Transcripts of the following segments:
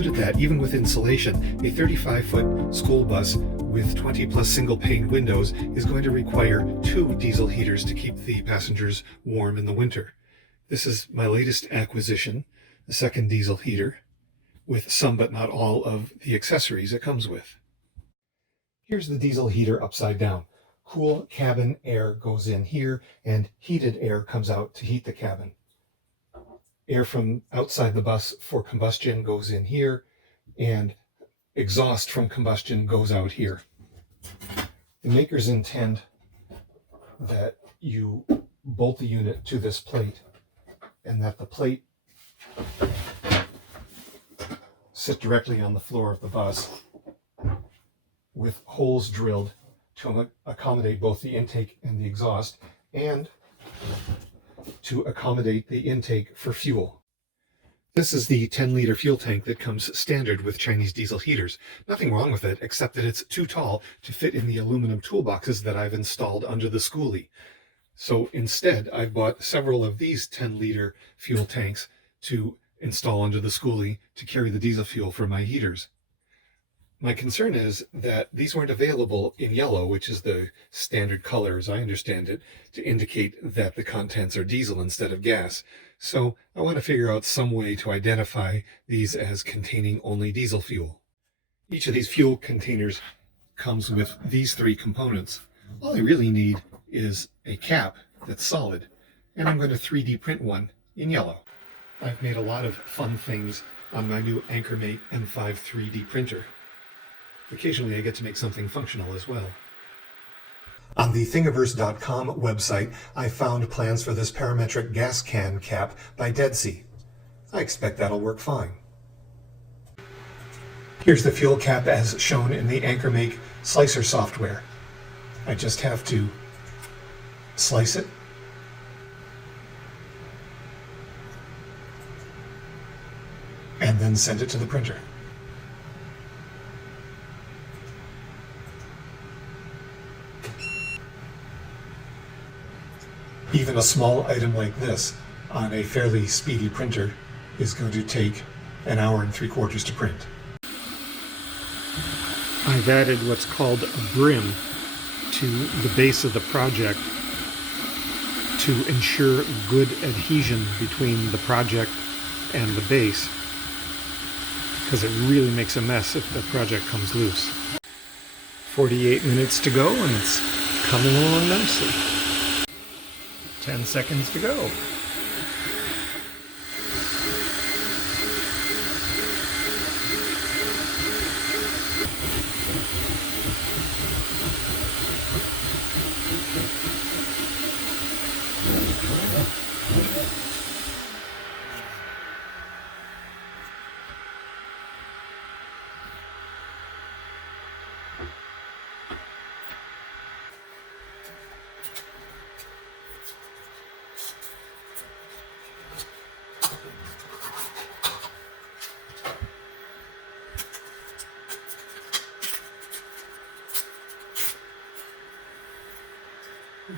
concluded that, even with insulation, a 35-foot school bus with 20-plus single-pane windows is going to require 2 diesel heaters to keep the passengers warm in the winter. This is my latest acquisition, a second diesel heater, with some but not all of the accessories it comes with. Here's the diesel heater upside down. Cool cabin air goes in here, and heated air comes out to heat the cabin. Air from outside the bus for combustion goes in here, and exhaust from combustion goes out here. The makers intend that you bolt the unit to this plate, and that the plate sit directly on the floor of the bus with holes drilled to accommodate both the intake and the exhaust, and to accommodate the intake for fuel. This is the 10-liter fuel tank that comes standard with Chinese diesel heaters. Nothing wrong with it, except that it's too tall to fit in the aluminum toolboxes that I've installed under the skoolie. So instead, I've bought several of these 10-liter fuel tanks to install under the skoolie to carry the diesel fuel for my heaters. My concern is that these weren't available in yellow, which is the standard color, as I understand it, to indicate that the contents are diesel instead of gas. So I want to figure out some way to identify these as containing only diesel fuel. Each of these fuel containers comes with these 3 components. All I really need is a cap that's solid, and I'm going to 3D print one in yellow. I've made a lot of fun things on my new Anchormate M5 3D printer. Occasionally I get to make something functional as well. On the Thingiverse.com website, I found plans for this parametric gas can cap by Dead Sea. I expect that'll work fine. Here's the fuel cap as shown in the Anchormate slicer software. I just have to slice it, and then send it to the printer. Even a small item like this on a fairly speedy printer is going to take 1 hour and 3/4 to print. I've added what's called a brim to the base of the project to ensure good adhesion between the project and the base, because it really makes a mess if the project comes loose. 48 minutes to go, and it's coming along nicely. 10 seconds to go.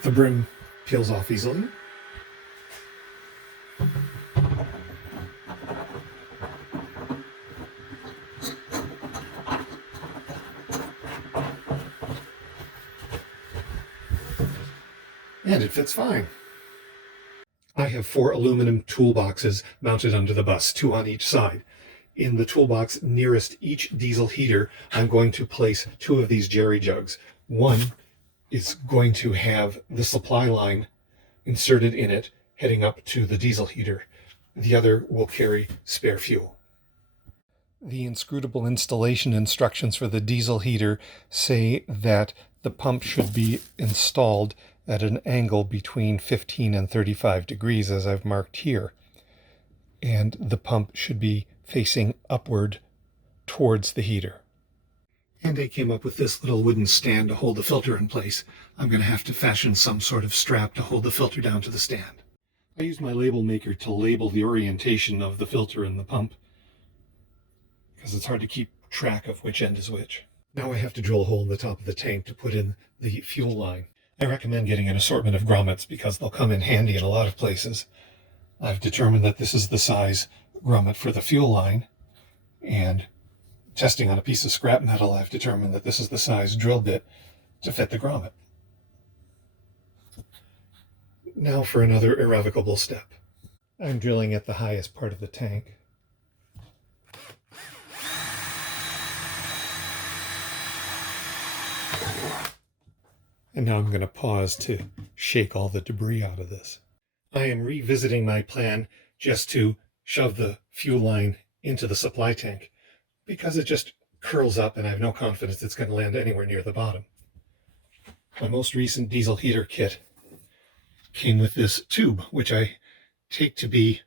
The brim peels off easily. And it fits fine. I have 4 aluminum toolboxes mounted under the bus, 2 on each side. In the toolbox nearest each diesel heater, I'm going to place 2 of these jerry jugs. One is going to have the supply line inserted in it, heading up to the diesel heater. The other will carry spare fuel. The inscrutable installation instructions for the diesel heater say that the pump should be installed at an angle between 15 and 35 degrees, as I've marked here. And the pump should be facing upward towards the heater. And I came up with this little wooden stand to hold the filter in place. I'm going to have to fashion some sort of strap to hold the filter down to the stand. I used my label maker to label the orientation of the filter and the pump, because it's hard to keep track of which end is which. Now I have to drill a hole in the top of the tank to put in the fuel line. I recommend getting an assortment of grommets because they'll come in handy in a lot of places. I've determined that this is the size grommet for the fuel line, And testing on a piece of scrap metal, I've determined that this is the size drill bit to fit the grommet. Now for another irrevocable step. I'm drilling at the highest part of the tank. And now I'm going to pause to shake all the debris out of this. I am revisiting my plan just to shove the fuel line into the supply tank because it just curls up and I have no confidence it's going to land anywhere near the bottom. My most recent diesel heater kit came with this tube, which I take to be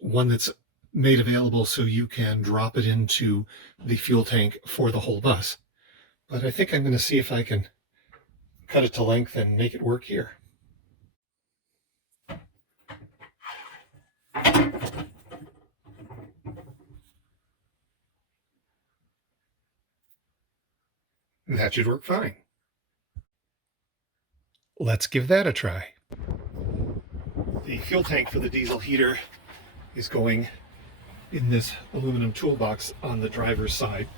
one that's made available so you can drop it into the fuel tank for the whole bus. But I think I'm going to see if I can cut it to length and make it work here. And that should work fine. Let's give that a try. The fuel tank for the diesel heater is going in this aluminum toolbox on the driver's side.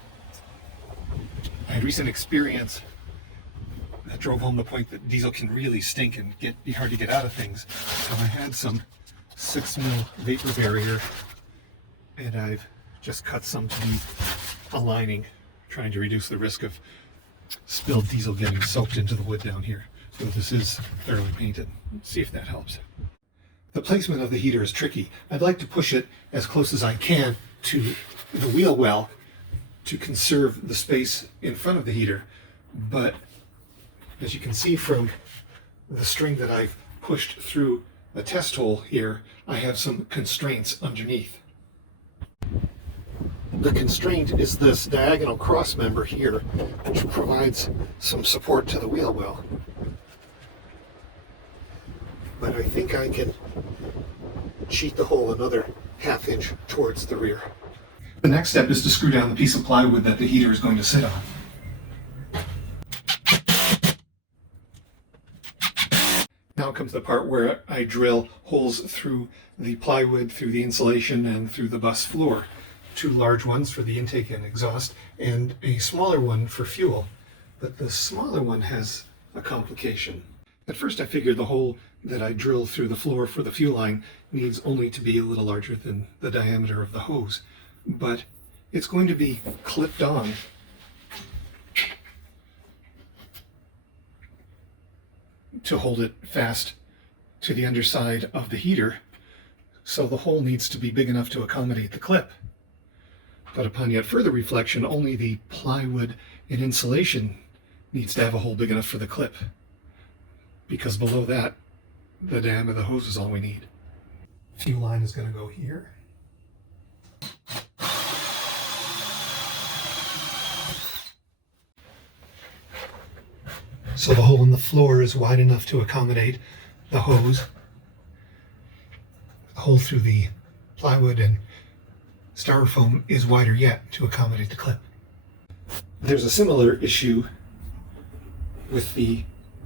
I had recent experience that drove home the point that diesel can really stink and be hard to get out of things. So I had some 6mm vapor barrier and I've just cut some to be a lining, trying to reduce the risk of spilled diesel getting soaked into the wood down here. So this is thoroughly painted. Let's see if that helps. The placement of the heater is tricky. I'd like to push it as close as I can to the wheel well to conserve the space in front of the heater, but as you can see from the string that I've pushed through the test hole here, I have some constraints underneath. The constraint is this diagonal cross member here, which provides some support to the wheel well. But I think I can cheat the hole another ½ inch towards the rear. The next step is to screw down the piece of plywood that the heater is going to sit on. Now comes the part where I drill holes through the plywood, through the insulation, and through the bus floor. 2 large ones for the intake and exhaust, and a smaller one for fuel. But the smaller one has a complication. At first I figured the hole that I drill through the floor for the fuel line needs only to be a little larger than the diameter of the hose. But it's going to be clipped on to hold it fast to the underside of the heater, so the hole needs to be big enough to accommodate the clip. But upon yet further reflection, only the plywood and insulation needs to have a hole big enough for the clip, because below that, the diameter of the hose is all we need. Fuel line is going to go here. So the hole in the floor is wide enough to accommodate the hose. The hole through the plywood and styrofoam is wider yet to accommodate the clip. There's a similar issue with the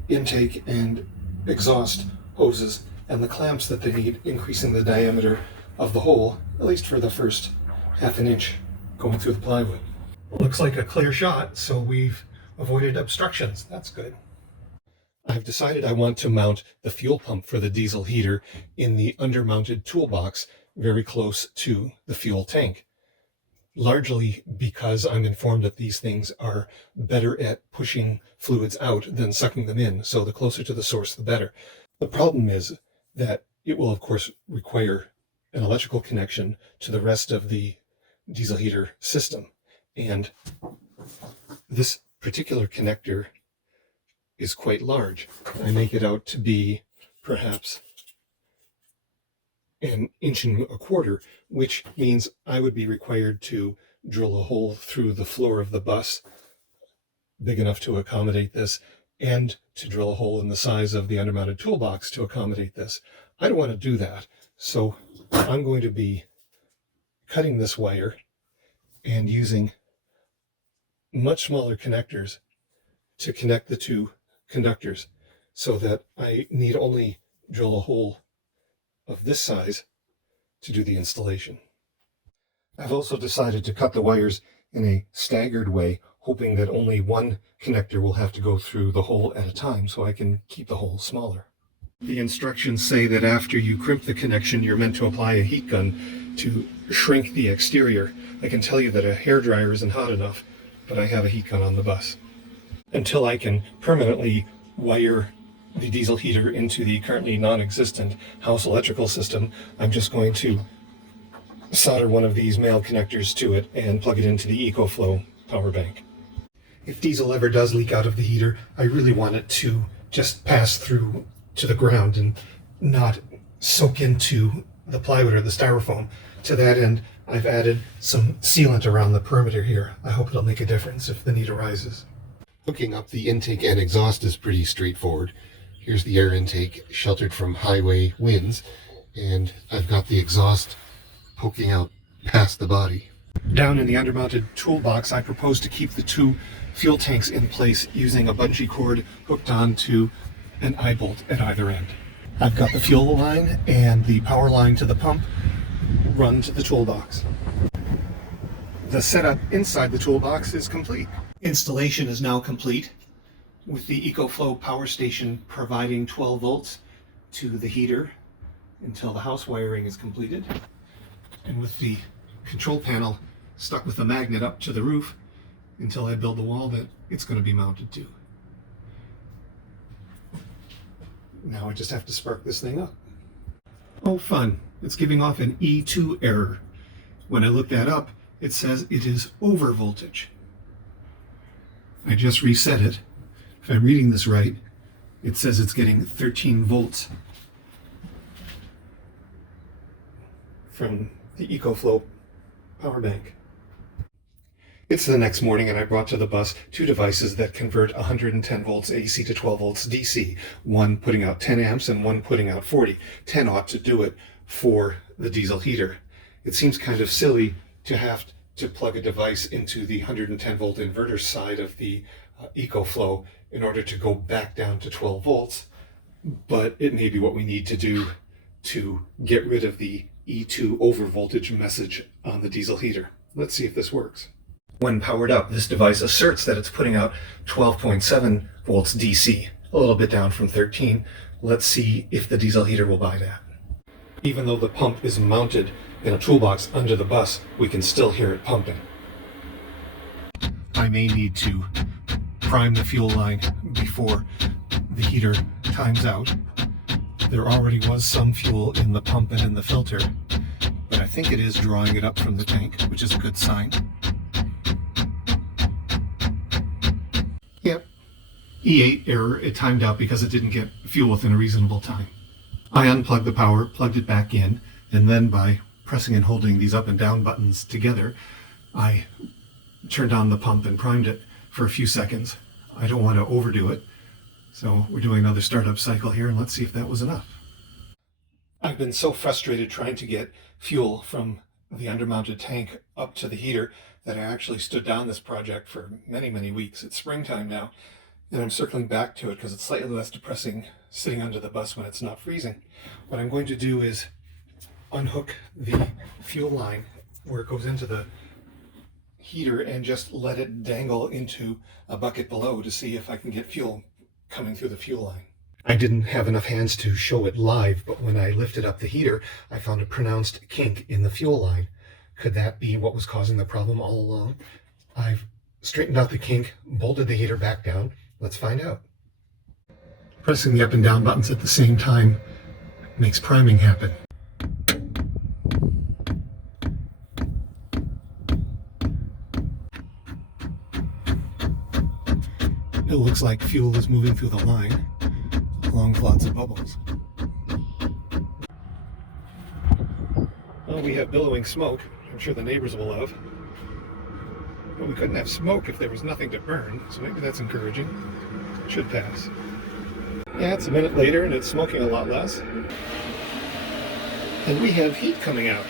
intake and exhaust hoses and the clamps that they need, increasing the diameter of the hole, at least for the first ½ an inch going through the plywood. Looks like a clear shot, so we've avoided obstructions. That's good. I've decided I want to mount the fuel pump for the diesel heater in the undermounted toolbox very close to the fuel tank, largely because I'm informed that these things are better at pushing fluids out than sucking them in, so the closer to the source the better. The problem is that it will of course require an electrical connection to the rest of the diesel heater system, and this particular connector is quite large. I make it out to be perhaps 1.25 inches, which means I would be required to drill a hole through the floor of the bus big enough to accommodate this, and to drill a hole in the size of the undermounted toolbox to accommodate this. I don't want to do that, so I'm going to be cutting this wire and using much smaller connectors to connect the 2 conductors, so that I need only drill a hole of this size to do the installation. I've also decided to cut the wires in a staggered way, hoping that only one connector will have to go through the hole at a time so I can keep the hole smaller. The instructions say that after you crimp the connection, you're meant to apply a heat gun to shrink the exterior. I can tell you that a hairdryer isn't hot enough, but I have a heat gun on the bus. Until I can permanently wire the diesel heater into the currently non-existent house electrical system, I'm just going to solder one of these male connectors to it and plug it into the EcoFlow power bank. If diesel ever does leak out of the heater, I really want it to just pass through to the ground and not soak into the plywood or the styrofoam. To that end, I've added some sealant around the perimeter here. I hope it'll make a difference if the need arises. Hooking up the intake and exhaust is pretty straightforward. Here's the air intake sheltered from highway winds, and I've got the exhaust poking out past the body. Down in the undermounted toolbox, I propose to keep the two fuel tanks in place using a bungee cord hooked onto an eye bolt at either end. I've got the fuel line and the power line to the pump run to the toolbox. The setup inside the toolbox is complete. Installation is now complete, with the EcoFlow power station providing 12 volts to the heater until the house wiring is completed, and with the control panel stuck with a magnet up to the roof until I build the wall that it's going to be mounted to. Now I just have to spark this thing up. Oh fun, it's giving off an E2 error. When I look that up, it says it is over voltage. I just reset it. If I'm reading this right, it says it's getting 13 volts from the EcoFlow power bank. It's the next morning and I brought to the bus two devices that convert 110 volts AC to 12 volts DC, one putting out 10 amps and one putting out 40. 10 ought to do it for the diesel heater. It seems kind of silly to have to plug a device into the 110 volt inverter side of the EcoFlow in order to go back down to 12 volts, but it may be what we need to do to get rid of the E2 over voltage message on the diesel heater. Let's see if this works. When powered up, this device asserts that it's putting out 12.7 volts DC, a little bit down from 13. Let's see if the diesel heater will buy that. Even though the pump is mounted in a toolbox under the bus, we can still hear it pumping. I may need to prime the fuel line before the heater times out. There already was some fuel in the pump and in the filter, but I think it is drawing it up from the tank, which is a good sign. Yep, E8 error, it timed out because it didn't get fuel within a reasonable time. I unplugged the power, plugged it back in, and then by pressing and holding these up and down buttons together, I turned on the pump and primed it for a few seconds. I don't want to overdo it, so we're doing another startup cycle here, and let's see if that was enough. I've been so frustrated trying to get fuel from the undermounted tank up to the heater that I actually stood down this project for many, many weeks. It's springtime now, and I'm circling back to it because it's slightly less depressing sitting under the bus when it's not freezing. What I'm going to do is unhook the fuel line where it goes into the heater and just let it dangle into a bucket below to see if I can get fuel coming through the fuel line. I didn't have enough hands to show it live, but when I lifted up the heater, I found a pronounced kink in the fuel line. Could that be what was causing the problem all along? I've straightened out the kink, bolted the heater back down. Let's find out. Pressing the up and down buttons at the same time makes priming happen. It looks like fuel is moving through the line, along with lots of bubbles. Well, we have billowing smoke. I'm sure the neighbors will love. But we couldn't have smoke if there was nothing to burn, so maybe that's encouraging. It should pass. Yeah, it's a minute later and it's smoking a lot less. And we have heat coming out.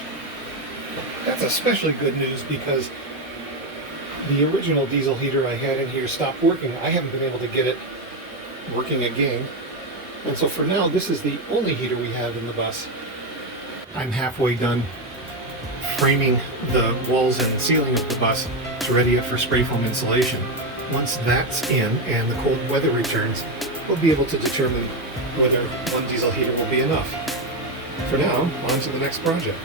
That's especially good news because the original diesel heater I had in here stopped working. I haven't been able to get it working again. And so for now, this is the only heater we have in the bus. I'm halfway done framing the walls and ceiling of the bus to ready it for spray foam insulation. Once that's in and the cold weather returns, we'll be able to determine whether one diesel heater will be enough. For now, on to the next project.